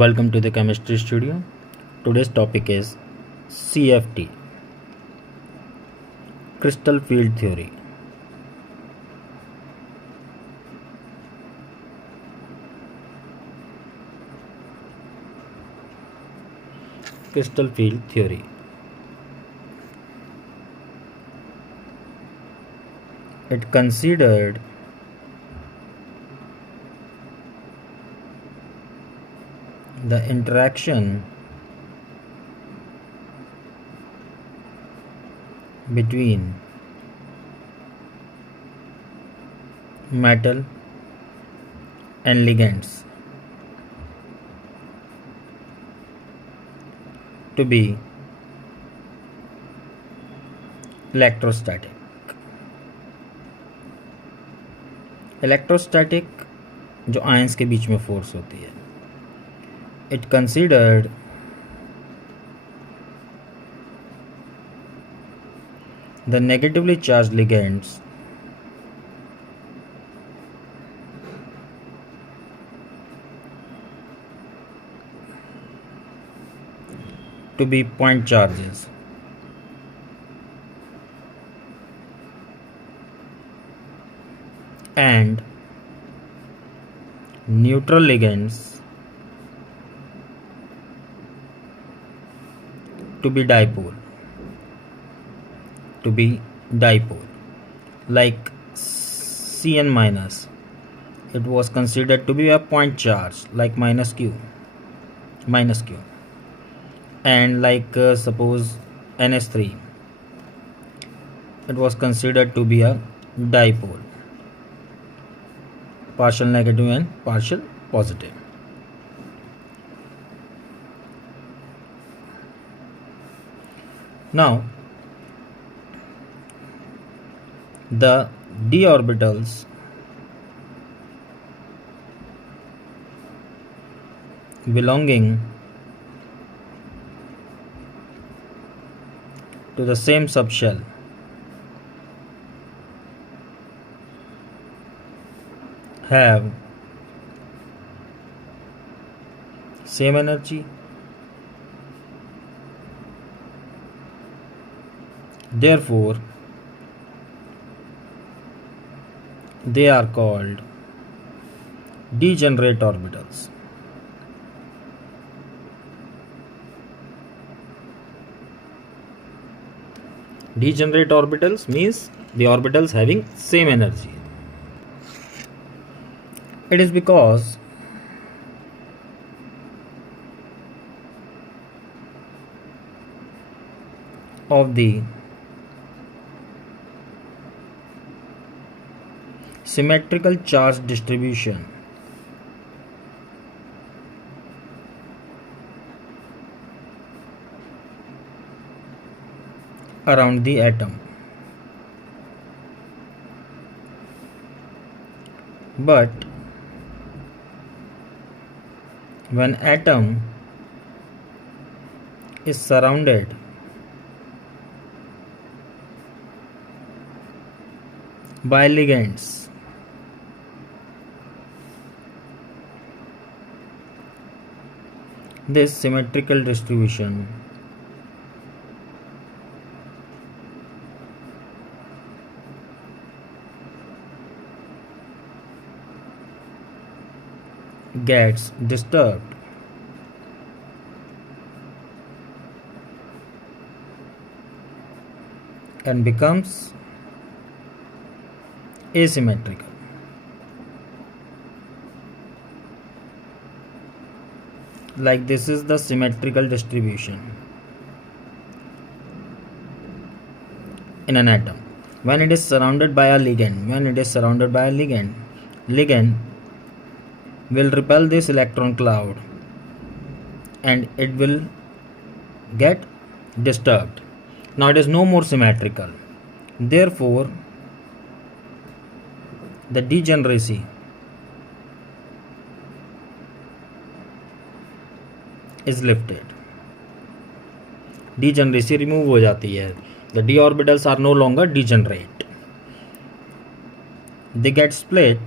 Welcome to the chemistry studio. Today's topic is CFT, crystal field theory. Crystal field theory. It considered the interaction between metal and ligands to be electrostatic. Electrostatic जो ions के बीच में force होती है. It considered the negatively charged ligands to be point charges and neutral ligands to be dipole, like Cn minus. It was considered to be a point charge like minus q, and like suppose NH3, it was considered to be a dipole, partial negative and partial positive. Now the d orbitals belonging to the same subshell have same energy, therefore they are called degenerate orbitals. Degenerate orbitals means the orbitals having same energy. It is because of the symmetrical charge distribution around the atom. But when atom is surrounded by ligands, this symmetrical distribution gets disturbed and becomes asymmetrical. Like this is the symmetrical distribution in an atom. When it is surrounded by a ligand, ligand will repel this electron cloud and it will get disturbed. Now it is no more symmetrical. Therefore, the degeneracy is lifted. Degeneracy remove हो जाती है. The d orbitals are no longer degenerate. They get split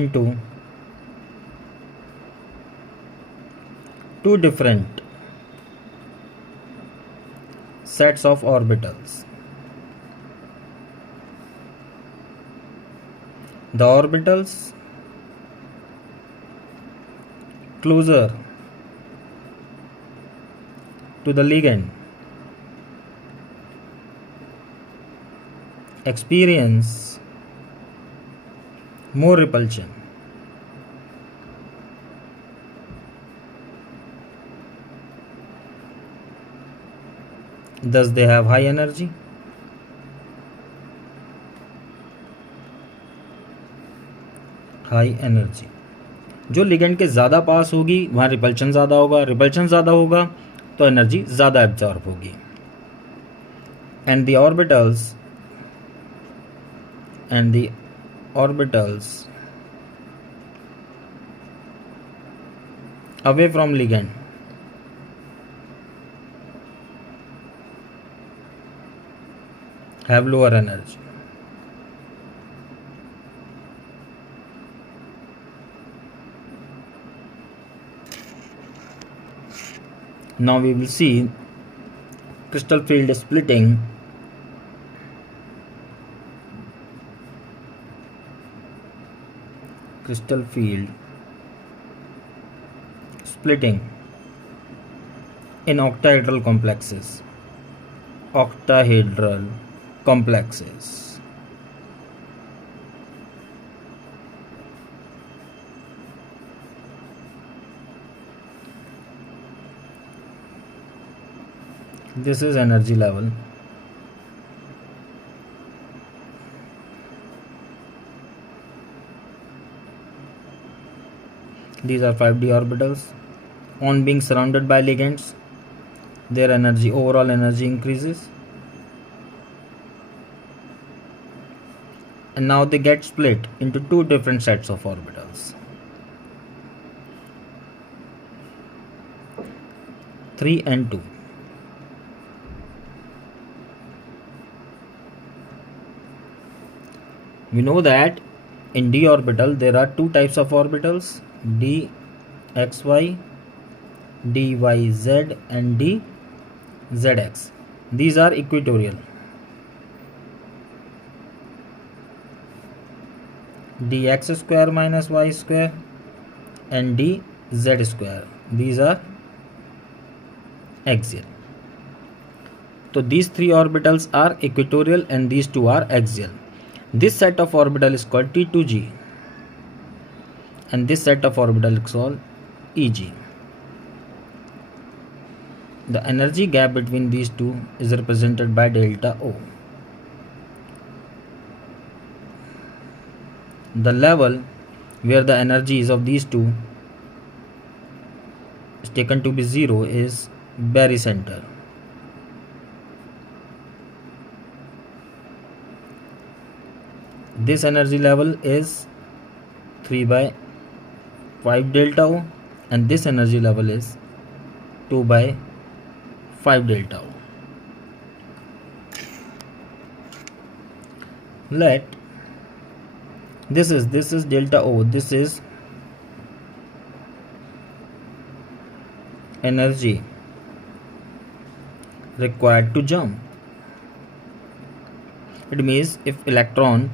into two different sets of orbitals. The orbitals closer to the ligand experience more repulsion. Thus they have high energy. High energy जो ligand के ज़्यादा पास होगी वहाँ repulsion ज़्यादा होगा, repulsion ज़्यादा होगा तो एनर्जी ज़्यादा एब्जॉर्ब होगी. And the orbitals away from ligand have lower energy. Now we will see crystal field splitting. Crystal field splitting in octahedral complexes. Octahedral complexes. This is energy level. These are 5d orbitals. On being surrounded by ligands, their overall energy increases. And now they get split into two different sets of orbitals. 3 and 2. We know that in d orbital there are two types of orbitals, dxy, dyz and dzx. These are equatorial. dx square minus y square and dz square. These are axial. So these three orbitals are equatorial and these two are axial. This set of orbital is called T2g and this set of orbital is called EG. The energy gap between these two is represented by delta O. The level where the energies of these two is taken to be 0 is barycenter. This energy level is 3 by 5 delta O and this energy level is 2 by 5 delta O. Let this is delta O, this is energy required to jump. It means if electron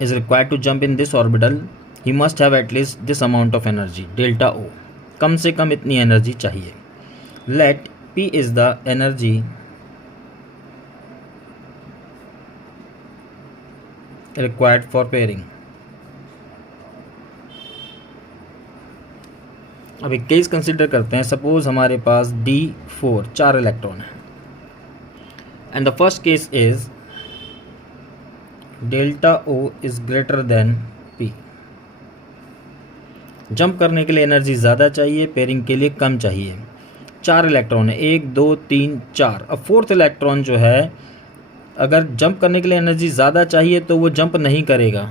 is required to jump in this orbital, he must have at least this amount of energy, delta O. कम से कम इतनी energy चाहिए. Let P is the energy required for pairing. अब एक case consider करते हैं. Suppose हमारे पास D4 4 electron है and the first case is delta O is greater than P. Jump करने के लिए एनर्जी ज़्यादा चाहिए, पेयरिंग के लिए कम चाहिए. 4 इलेक्ट्रॉन है, 1 2 3 4. अब फोर्थ इलेक्ट्रॉन जो है, अगर जंप करने के लिए एनर्जी ज़्यादा चाहिए तो वो जंप नहीं करेगा,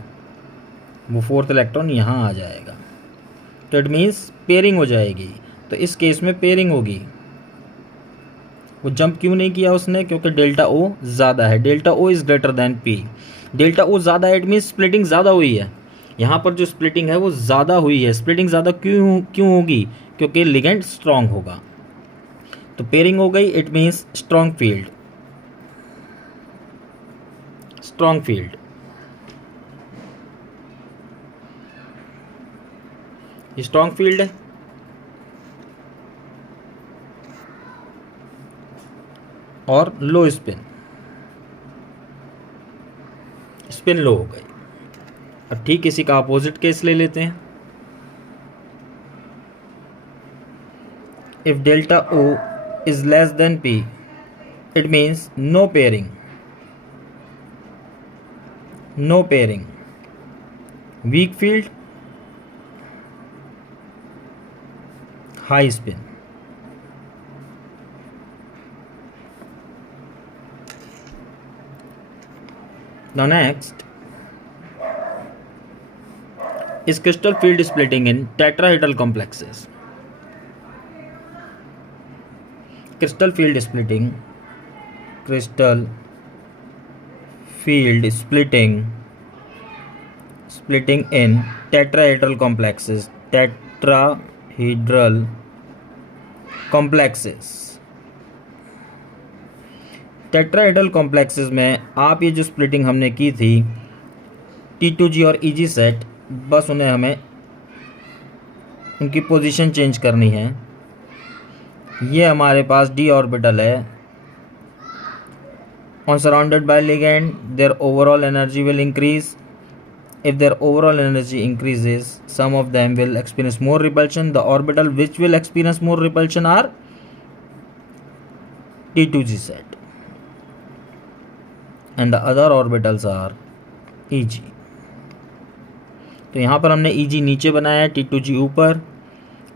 वो फोर्थ इलेक्ट्रॉन यहाँ आ जाएगा. तो इट मीन्स पेयरिंग हो जाएगी. तो इस केस में पेयरिंग होगी वो जंप क्यों नहीं किया उसने? क्योंकि डेल्टा ओ ज़्यादा है। Delta o is greater than P. Delta o ज़्यादा है, इट मीन्स स्प्लिटिंग ज़्यादा हुई है। यहाँ पर जो स्प्लिटिंग है वो ज़्यादा हुई है। स्प्लिटिंग ज़्यादा क्यों क्यों होगी? क्योंकि लिगेंड स्ट्रॉन्ग होगा। तो पेयरिंग हो गई, it means strong field. Strong field, strong field है। और लो स्पिन, स्पिन लो हो गई। अब ठीक इसी का अपोजिट केस ले लेते हैं। If delta o is less than P, it means no pairing, no pairing, weak field, high spin. Now next is crystal field splitting in tetrahedral complexes. Crystal field splitting, crystal field splitting in tetrahedral complexes, tetrahedral complexes। Tetrahedral complexes में आप ये जो splitting हमने की थी T2G और EG set, बस उन्हें हमें उनकी पोजीशन चेंज करनी है। ये हमारे पास d ऑर्बिटल है। On surrounded by ligand their overall energy will increase. If their overall energy increases, some of them will experience more repulsion. The orbital which will experience more repulsion are T2G set, and the other orbitals are EG. तो यहाँ पर हमने EG नीचे बनाया है, T2G ऊपर।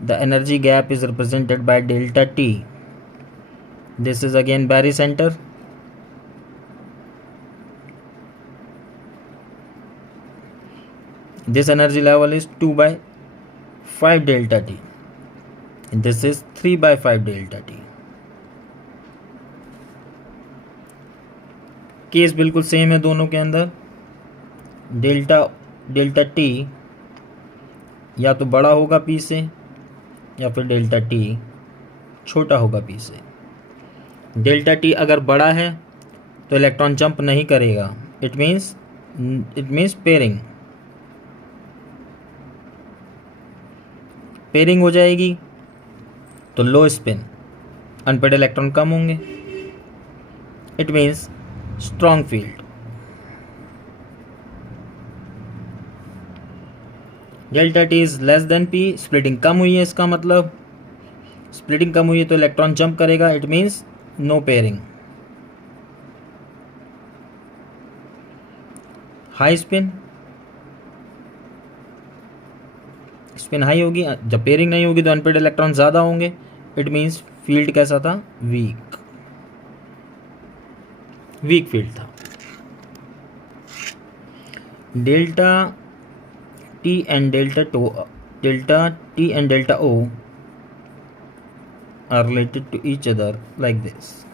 The energy gap is represented by delta T. This is again barycenter. This energy level is 2 by 5 delta T. And this is 3 by 5 delta T. Case बिल्कुल same है दोनों के अंदर। डेल्टा टी या तो बड़ा होगा पी से, या फिर डेल्टा टी छोटा होगा पी से। डेल्टा टी अगर बड़ा है तो इलेक्ट्रॉन जंप नहीं करेगा, इट मीन्स पेयरिंग। पेयरिंग हो जाएगी तो लो स्पिन, अनपेड इलेक्ट्रॉन कम होंगे, it means strong field. Delta t is less than P, splitting कम हुई है, इसका मतलब स्प्लिटिंग कम हुई है तो इलेक्ट्रॉन जंप करेगा, it means no pairing. High spin, spin high होगी, जब पेयरिंग नहीं होगी तो अनपेड इलेक्ट्रॉन ज़्यादा होंगे, इट मीन्स फील्ड कैसा था? वीक फील्ड था। Delta t and delta o are related to each other like this.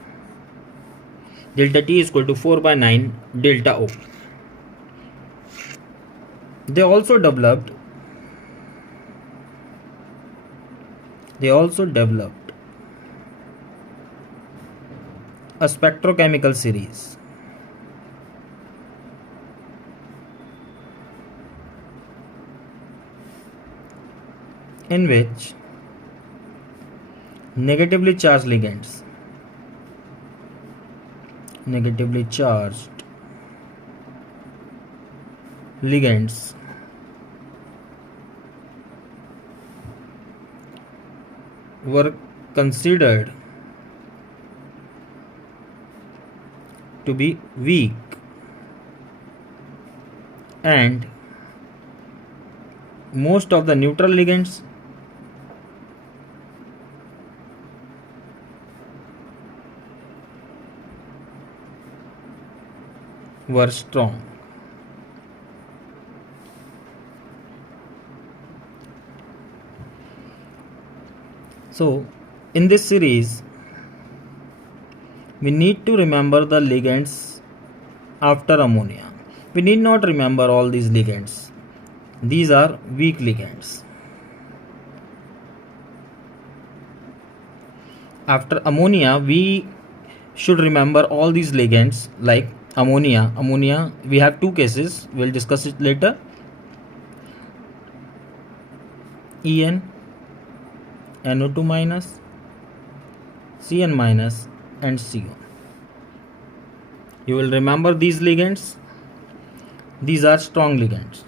Delta T is equal to 4 by 9 delta O. They also developed a spectrochemical series in which negatively charged ligands were considered to be weak, and most of the neutral ligands were strong. So in this series we need to remember the ligands after ammonia. We need not remember all these ligands. These are weak ligands. After ammonia, we should remember all these ligands like ammonia. We have two cases, we'll discuss it later. En, NO2 minus, Cn minus, and CO. You will remember these ligands. These are strong ligands.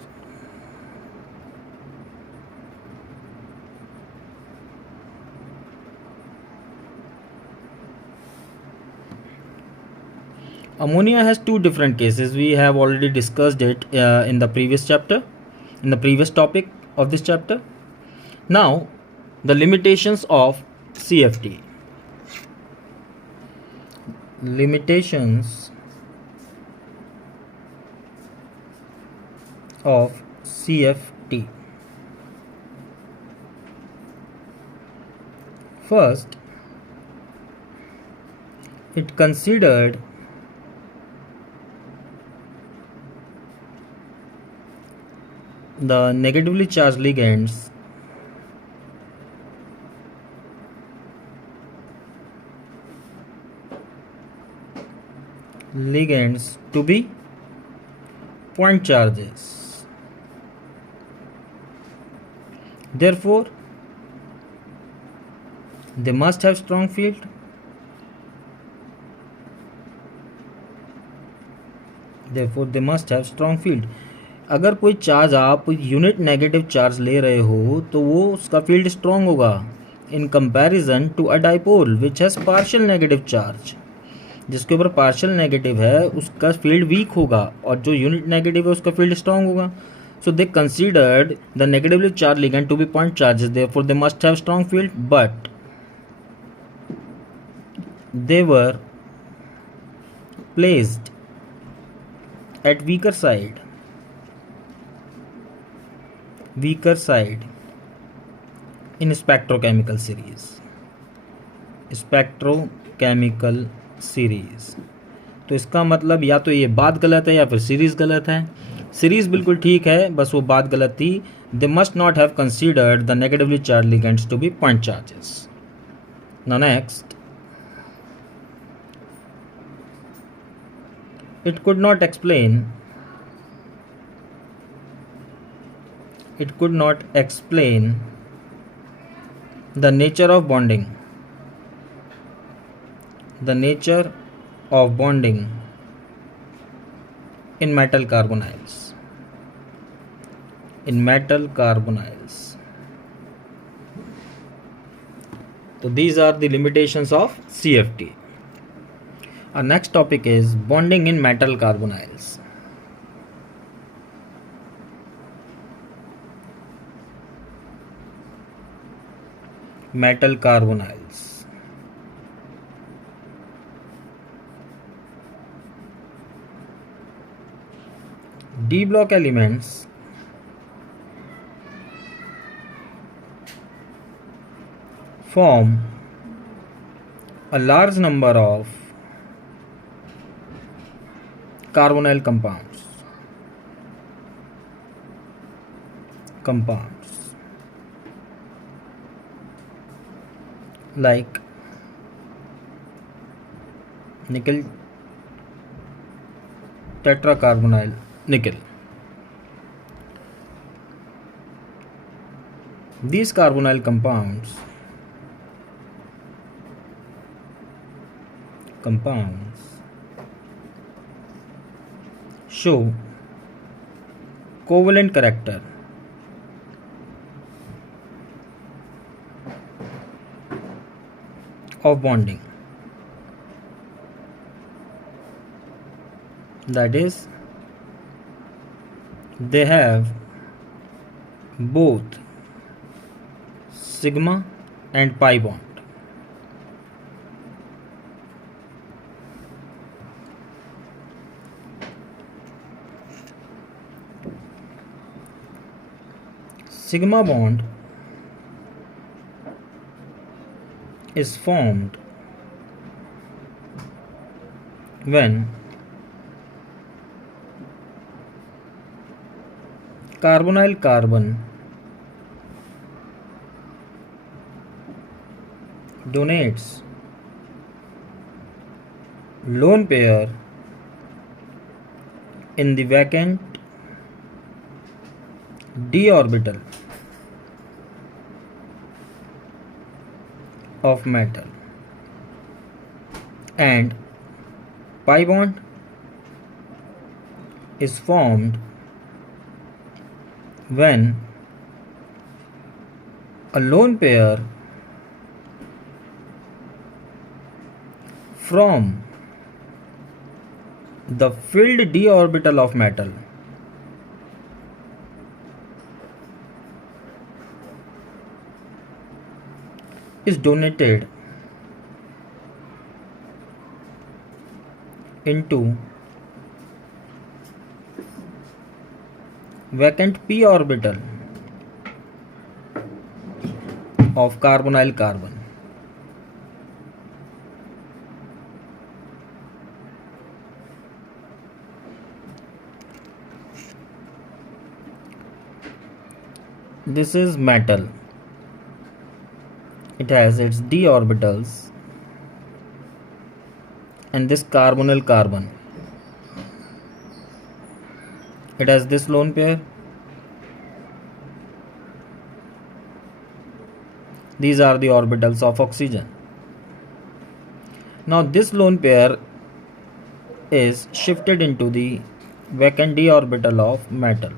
Ammonia has two different cases. We have already discussed it in the previous chapter, in the previous topic of this chapter. Now, the limitations of CFT. Limitations of CFT. First, it considered the negatively charged ligands to be point charges. Therefore, they must have strong field. अगर कोई charge आप unit negative charge ले रहे हो तो वो उसका field strong होगा in comparison to a dipole which has partial negative charge. जिसके ऊपर पार्शियल नेगेटिव है उसका फील्ड वीक होगा और जो यूनिट नेगेटिव है उसका फील्ड स्ट्रॉन्ग होगा. So they considered the negatively charged ligand to be point charges, therefore they must have strong field, but they were placed at weaker side in spectrochemical series. तो इसका मतलब या तो ये बात गलत है या फिर सीरीज गलत है. सीरीज बिल्कुल ठीक है, बस वो बात गलत थी. They must not have considered the negatively charged ligands to be point charges. Now next, it could not explain the nature of bonding in metal carbonyls. So these are the limitations of CFT. Our next topic is bonding in metal carbonyls. D block elements form a large number of carbonyl compounds like nickel tetracarbonyl nickel. These carbonyl compounds show covalent character of bonding. That is, they have both sigma and pi bond. Sigma bond is formed when carbonyl carbon donates lone pair in the vacant d orbital of metal, and pi bond is formed when a lone pair from the filled d orbital of metal is donated into vacant p orbital of carbonyl carbon. This is metal. It has its d orbitals, and this carbonyl carbon, it has this lone pair. These are the orbitals of oxygen. Now this lone pair is shifted into the vacant d orbital of metal,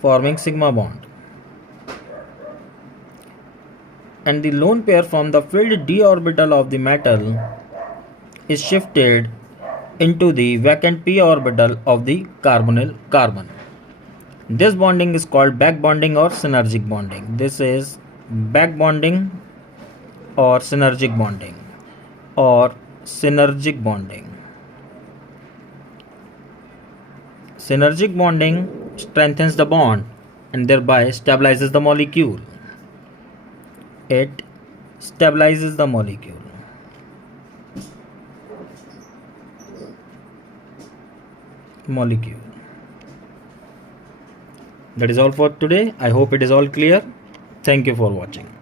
forming sigma bond, and the lone pair from the filled d orbital of the metal is shifted into the vacant p orbital of the carbonyl carbon. This bonding is called back bonding or synergic bonding. This is back bonding or synergic bonding or synergic bonding. Synergic bonding strengthens the bond and thereby stabilizes the molecule. It stabilizes the molecule. That is all for today. I hope it is all clear. Thank you for watching.